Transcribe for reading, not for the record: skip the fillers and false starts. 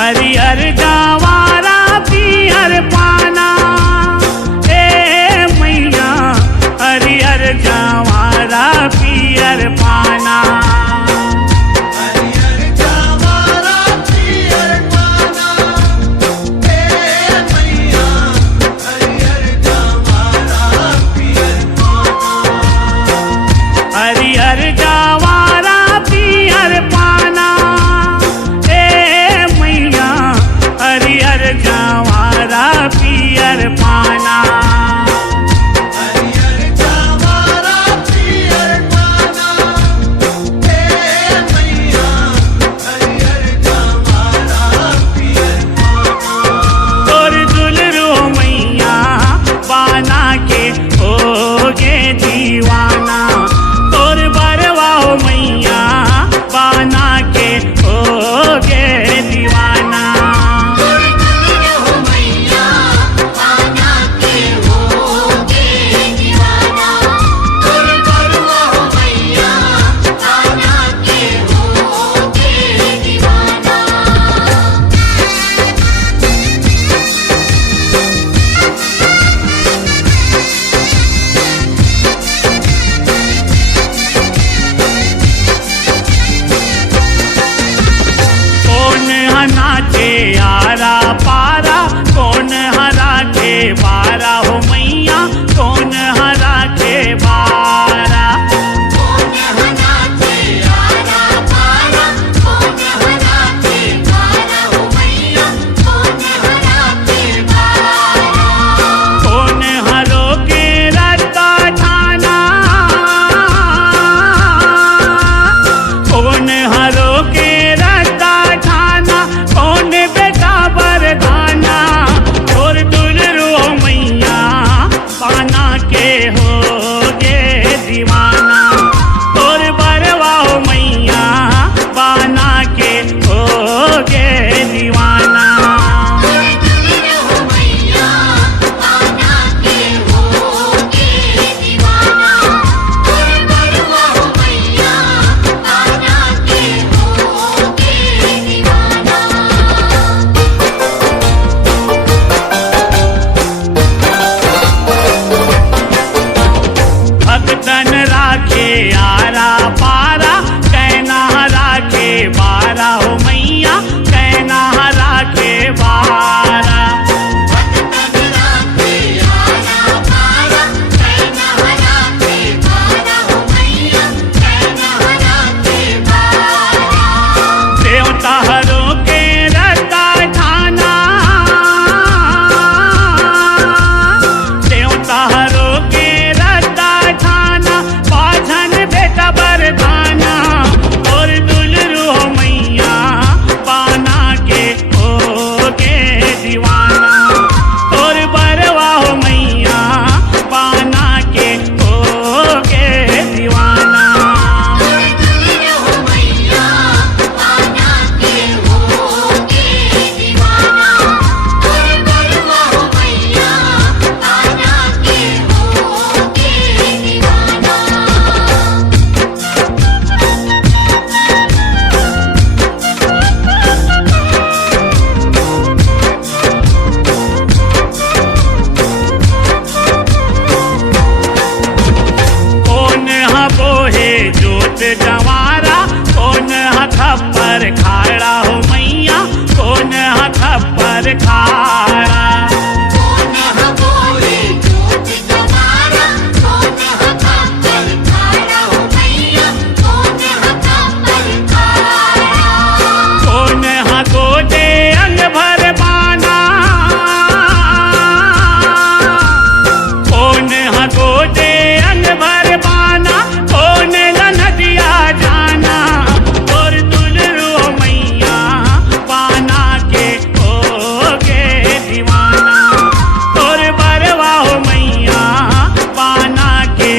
हरियर गंवारा पियर पाना, ए मैया हरियर गंवारा पियर पाना। हरियर गंवारा पियर पाना, ए मैया हरियर गंवारा पियर पाना। हरियर गंवारा पियर पाना, ए मैया हरियर गंवारा पियर पाना। तोर दुलरू मैया पाना के होगे दीवाना, तोर बरवा मैया पाना के होगे दीवाना। मैया पाना के होगे दीवाना, तोर बरुआ मैया पाना के होगे दीवाना। कौन नाचे आरा पारा, कौन हरा के बारा हो मैया, कौन हरा के बारा। कौन हना के आरा पारा, कौन हना के पारा हो मैया, कौन हना के पारा। कौन हरो के रत्ता ठाना, कौन हरो के रत्ता ठाना, कौन बेटा बरदाना। तोर दुलरू मैया पाना के होगे दीवाना, तोर बरवा मैया पाना के होगे दीवाना। मैया पाना के होगे दीवाना, तोर बरुआ मैया पाना के होगे दीवाना। भक्तन राखे आरा पारा, कैना राखे बारा हो मैया, कैना राखे बारा। भक्तन राखे आरा पारा, कैना राखे पारा हो मैया, कैना राखे पारा। देवता हरो के रत्ता ठाना, देवता हरो के रत्ता ठाना, पाछन बेटा बरदाना। और दुलरू मैया पाना के होगे दीवाना, और बरवा मैया पाना के होगे दीवाना। मैया पाना के होगे दीवाना, तोर बरुआ मैया पाना के होगे दीवाना। कौन हा बोहे जोत गंवारा, कौन हा खप्पर खाड़ा हो मैया, कौन हा खप्पर खाड़ा। कौन बोले जोत गंवारा, कौन खप्पर खाड़ा हो मैया, कौन खप्पर खाड़ा। कौन हा गोदे अंग भर पाना, कौन हा गोदे अंग भर पाना, कौन नदिया जाना। और दुलरू मैया पाना के होगे दीवाना, और बरवा मैया पाना के